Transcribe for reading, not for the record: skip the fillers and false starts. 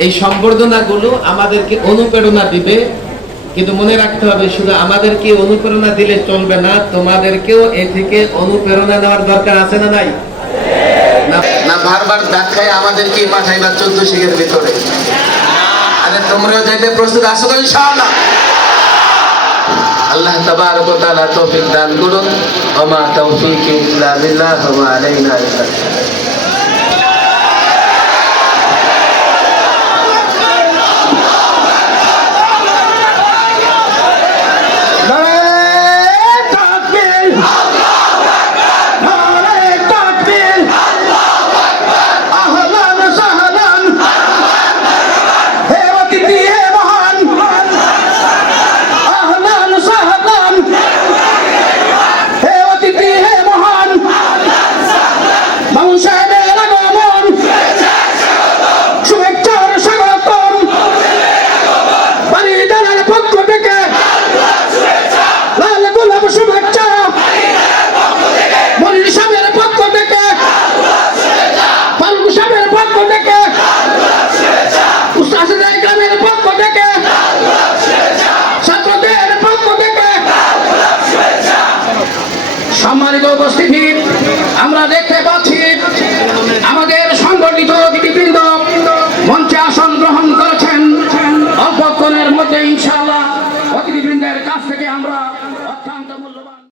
এই সম্বর্ধনাগুলো আমাদেরকে অনুপ্রেরণা দিবে, কিন্তু মনে রাখতে হবে শুধু আমাদেরকে অনুপ্রেরণা দিলে চলবে না, তোমাদেরকেও এ থেকে অনুপ্রেরণা নেওয়ার দরকার আছে না নাই? না বারবার ধাক্কায় আমাদেরকে পাঠাইবা 14 শিখের ভিতরে। আরে তোমরাও যাইতে প্রস্তুত আছো তো ইনশাআল্লাহ? আল্লাহ তাবারক ওয়া তাআলা তৌফিক দান করুন। ওয়া মা তাওফীকি ইল্লা বিল্লাহ ওয়া মা আলাইনা ইল্লা সম্মানিত উপস্থিতি, আমরা দেখতে পাচ্ছি আমাদের সংগঠিত